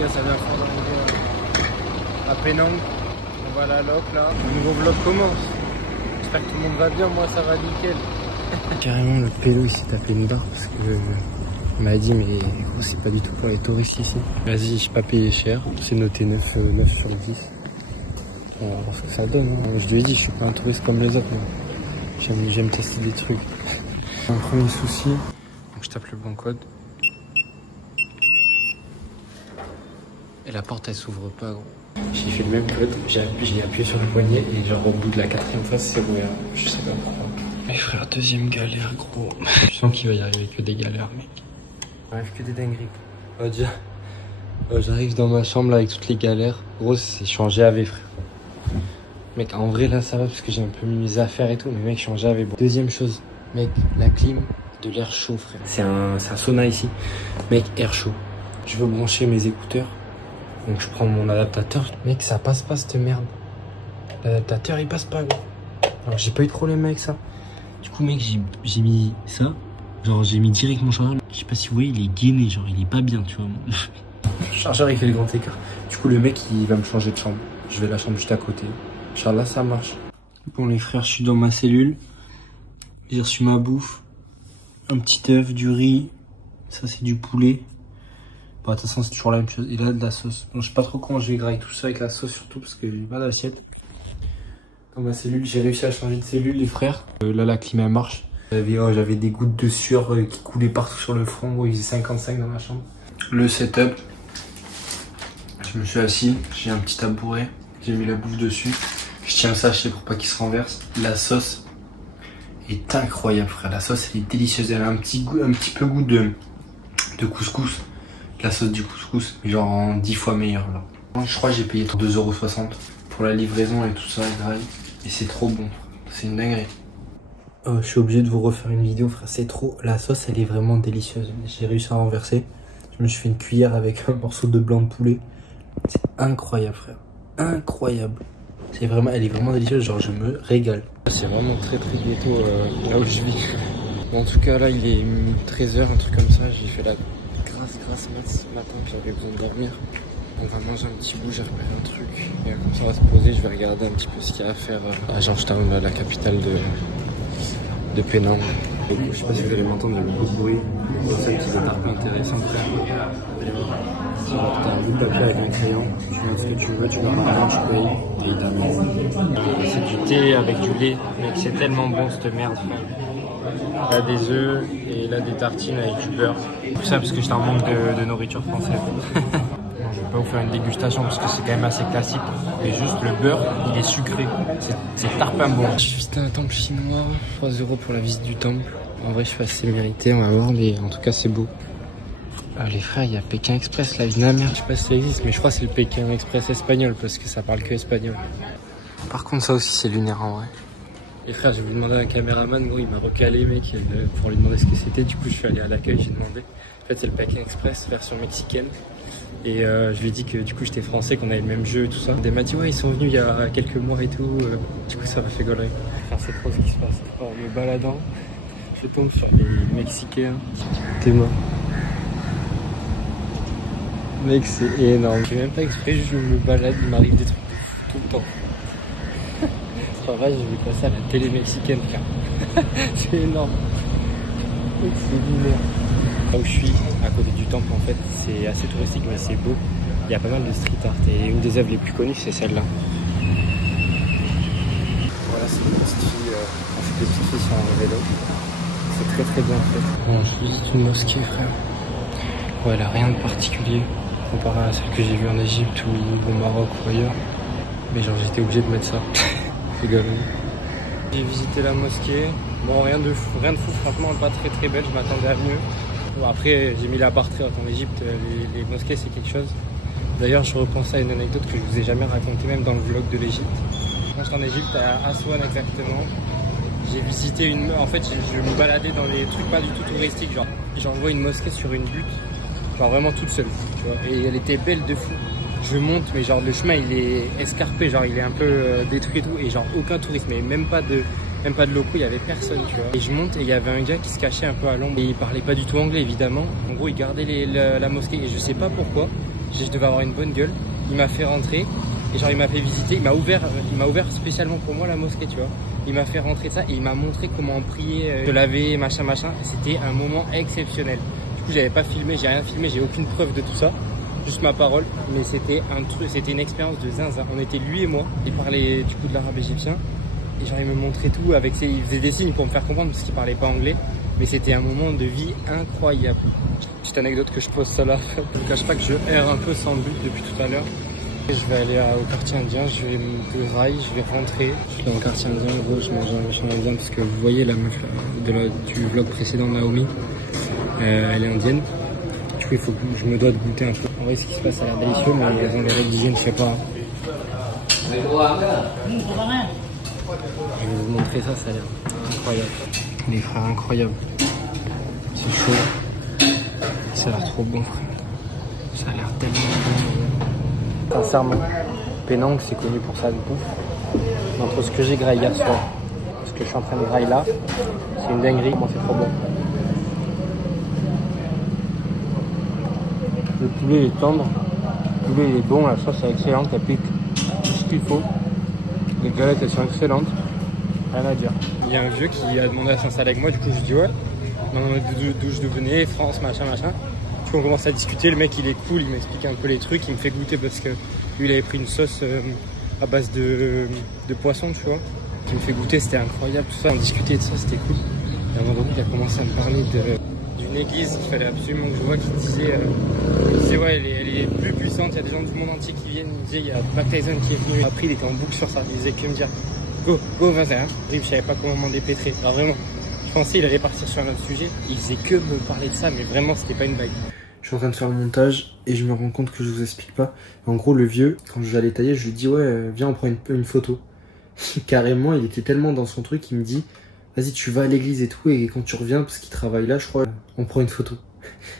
gars, ça vient fort à Penang. On va à la loc là. Le nouveau vlog commence. J'espère que tout le monde va bien, moi ça va nickel. Carrément le pélo ici tapé une barre parce que il m'a dit mais gros c'est pas du tout pour les touristes ici. Vas-y, je suis pas payé cher. C'est noté 9 sur 10. On va voir ce que ça donne. Hein. Je lui ai dit je suis pas un touriste comme les autres. J'aime tester des trucs. Un premier souci. Donc je tape le bon code. Et la porte elle s'ouvre pas gros. J'ai fait le même code, j'ai appuyé sur le poignet et genre au bout de la 4e fois c'est ouvert. Je sais pas pourquoi. Mais frère, deuxième galère gros. Je sens qu'il va y arriver que des galères mec. Il arrive que des dingueries. Oh déjà. Oh, j'arrive dans ma chambre là avec toutes les galères. Gros c'est changé AV frère. Mec en vrai là ça va parce que j'ai un peu mis mes affaires et tout. Mais mec je suis en GAV. Bon. Deuxième chose. Mec la clim, de l'air chaud frère. C'est un sauna ici. Mec air chaud. Je veux brancher mes écouteurs. Donc je prends mon adaptateur. Mec ça passe pas cette merde. L'adaptateur il passe pas gros. Alors j'ai pas eu de problème avec ça. Du coup mec j'ai mis ça. Genre j'ai mis direct mon chargeur. Je sais pas si vous voyez il est gainé. Genre il est pas bien tu vois. Le chargeur il fait le grand écart. Du coup le mec il va me changer de chambre. Je vais à la chambre juste à côté. Inch'Allah ça marche. Bon les frères je suis dans ma cellule. J'ai reçu ma bouffe. Un petit œuf, du riz. Ça c'est du poulet. Bon, de toute façon, c'est toujours la même chose. Et là, de la sauce. Bon, je sais pas trop comment je vais grailler tout ça avec la sauce, surtout parce que j'ai pas d'assiette. Dans ma cellule, j'ai réussi à changer de cellule, les frères. Là, la clim, elle marche. J'avais des gouttes de sueur qui coulaient partout sur le front. Gros, il faisait 55 dans ma chambre. Le setup. Je me suis assis. J'ai un petit tabouret. J'ai mis la bouffe dessus. Je tiens le sachet pour pas qu'il se renverse. La sauce est incroyable, frère. La sauce, elle est délicieuse. Elle a un petit peu goût de couscous. La sauce du couscous, genre en 10 fois meilleure là. Je crois que j'ai payé 2,60 € pour la livraison et tout ça, et c'est trop bon, c'est une dinguerie. Oh, je suis obligé de vous refaire une vidéo frère, c'est trop, la sauce elle est vraiment délicieuse. J'ai réussi à renverser, je me suis fait une cuillère avec un morceau de blanc de poulet. C'est incroyable frère, incroyable. C'est vraiment, elle est vraiment délicieuse, genre je me régale. C'est vraiment très ghetto là où je vis. Bon, en tout cas là il est 13 h, un truc comme ça, j'ai fait la grasse mat ce matin que j'avais besoin de dormir. On va manger un petit bout, j'ai repéré un truc. Et comme ça on va se poser, je vais regarder un petit peu ce qu'il y a à faire à Georgetown, la capitale de Penang. Je sais pas si vous allez m'entendre, il y a beaucoup de bruit. C'est un petit état intéressant. T'as un bout de papier avec un crayon, tu mets ce que tu veux, tu mets rien, tu payes et il t'amène. C'est du thé avec du lait, mec, c'est tellement bon cette merde. Là des œufs et là des tartines avec du beurre. Tout ça parce que j'étais en manque de nourriture française. Je vais pas vous faire une dégustation parce que c'est quand même assez classique. Mais juste le beurre, il est sucré. C'est tarpin bon. Je suis visité un temple chinois, 3 € pour la visite du temple. En vrai je fais assez mérité, on va voir, mais en tout cas c'est beau. Les frères, il y a Pékin Express, la vie de ma mère. Je sais pas si ça existe, mais je crois que c'est le Pékin Express espagnol parce que ça parle que espagnol. Par contre ça aussi c'est lunaire en vrai. Les frères, j'ai voulu demander à un caméraman, gros, il m'a recalé, mec, pour lui demander ce que c'était. Du coup, je suis allé à l'accueil, j'ai demandé. En fait, c'est le Pékin Express, version mexicaine. Et je lui ai dit que du coup, j'étais français, qu'on avait le même jeu et tout ça. Il m'a dit, ouais, ils sont venus il y a quelques mois et tout. Du coup, ça m'a fait gaulerie. Frère, c'est trop ce qui se passe. En me baladant, je tombe sur les Mexicains. T'es mort. Mec, c'est énorme. Je fais même pas exprès, je me balade, il m'arrive des trucs tout le temps. En vrai, je vais passer à la télé mexicaine, frère. C'est énorme. C'est lunaire. Là où je suis, à côté du temple, en fait, c'est assez touristique, mais c'est beau. Il y a pas mal de street art et une des œuvres les plus connues, c'est celle-là. Voilà, c'est une petite fille. En fait, les petites filles sont en vélo. C'est très bien fait. Bon, je visite une mosquée, frère. Ouais, elle a rien de particulier comparé à celle que j'ai vue en Égypte ou au Maroc ou ailleurs. Mais genre, j'étais obligé de mettre ça. J'ai visité la mosquée, bon rien de fou franchement, pas très belle, je m'attendais à mieux. Bon, après j'ai mis la barre très haute en Égypte, les mosquées c'est quelque chose. D'ailleurs je repensais à une anecdote que je vous ai jamais racontée même dans le vlog de l'Égypte. Quand j'étais en Égypte à Aswan exactement, j'ai visité en fait je me baladais dans les trucs pas du tout touristiques, genre j'en vois une mosquée sur une butte, genre vraiment toute seule, tu vois, et elle était belle de fou. Je monte, mais genre le chemin il est escarpé, genre il est un peu détruit et tout, et genre aucun touriste, mais même pas de locaux, il y avait personne, tu vois. Et je monte et il y avait un gars qui se cachait un peu à l'ombre, et il parlait pas du tout anglais évidemment. En gros il gardait la mosquée, et je sais pas pourquoi, je devais avoir une bonne gueule. Il m'a fait rentrer et genre il m'a fait visiter, il m'a ouvert spécialement pour moi la mosquée, tu vois. Il m'a fait rentrer de ça et il m'a montré comment prier, se laver, machin. C'était un moment exceptionnel. Du coup, j'avais pas filmé, j'ai rien filmé, j'ai aucune preuve de tout ça. Juste ma parole, mais c'était un truc, c'était une expérience de zinzin. On était lui et moi, il parlait du coup de l'arabe égyptien et genre il me montrait tout avec il faisait des signes pour me faire comprendre parce qu'il parlait pas anglais, mais c'était un moment de vie incroyable. Petite anecdote que je pose ça là, je ne cache pas que je erre un peu sans but depuis tout à l'heure. Je vais aller au quartier indien, je vais me grailler, je vais rentrer. Je suis dans le quartier indien, en gros, je mange un machin indien parce que vous voyez la meuf du vlog précédent, Naomi, elle est indienne. Du coup, il faut que je me dois de goûter un peu. En vrai, ce qui se passe, ça a l'air délicieux, mais elles ont les règles d'hygiène, je sais pas. Je vais vous montrer ça, ça a l'air incroyable. Les frères, incroyable. C'est chaud. Ça a l'air trop bon, frère. Ça a l'air tellement bon. Sincèrement, Penang, c'est connu pour ça, du coup. Entre ce que j'ai graillé hier soir, ce que je suis en train de grailler là, c'est une dinguerie. Comment c'est trop bon. Le poulet est tendre, le poulet il est bon, la sauce est excellente, elle pique tout ce qu'il faut. Les galettes elles sont excellentes, rien à dire. Il y a un vieux qui a demandé à s'installer avec moi, du coup je dis ouais, d'où je venais, France, machin. Du coup on commence à discuter, le mec il est cool, il m'explique un peu les trucs, il me fait goûter parce que lui il avait pris une sauce à base de poisson, tu vois. Il me fait goûter, c'était incroyable, tout ça, on discutait de ça, c'était cool. Et à un moment donné il a commencé à me parler d'une église qu'il fallait absolument que je vois, qui disait ouais elle est plus puissante, il y a des gens du monde entier qui viennent, il disait il y a Mike Tyson qui est venu, après il était en boucle sur ça, il disait que me dire go vas-y hein. Je savais pas comment m'en dépêtrer, alors vraiment je pensais il allait partir sur un autre sujet, il faisait que me parler de ça mais vraiment c'était pas une blague. Je suis en train de faire le montage et je me rends compte que je vous explique pas. En gros le vieux, quand je vais aller tailler, je lui dis ouais viens on prend une photo. Carrément il était tellement dans son truc, il me dit vas-y tu vas à l'église et tout et quand tu reviens, parce qu'il travaille là je crois, on prend une photo.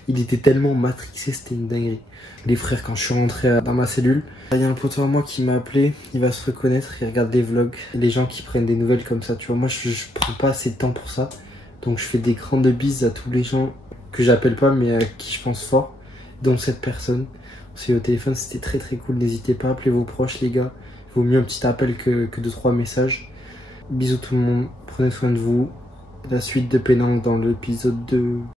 Il était tellement matrixé, c'était une dinguerie. Les frères, quand je suis rentré dans ma cellule, il y a un poteau à moi qui m'a appelé, il va se reconnaître, il regarde des vlogs, les gens qui prennent des nouvelles comme ça, tu vois. Moi je prends pas assez de temps pour ça, donc je fais des grandes bises à tous les gens que j'appelle pas mais à qui je pense fort, dont cette personne. On s'est eu au téléphone, c'était très très cool, n'hésitez pas à appeler vos proches les gars, il vaut mieux un petit appel que 2-3 messages. Bisous tout le monde, prenez soin de vous. La suite de Penang dans l'épisode 2.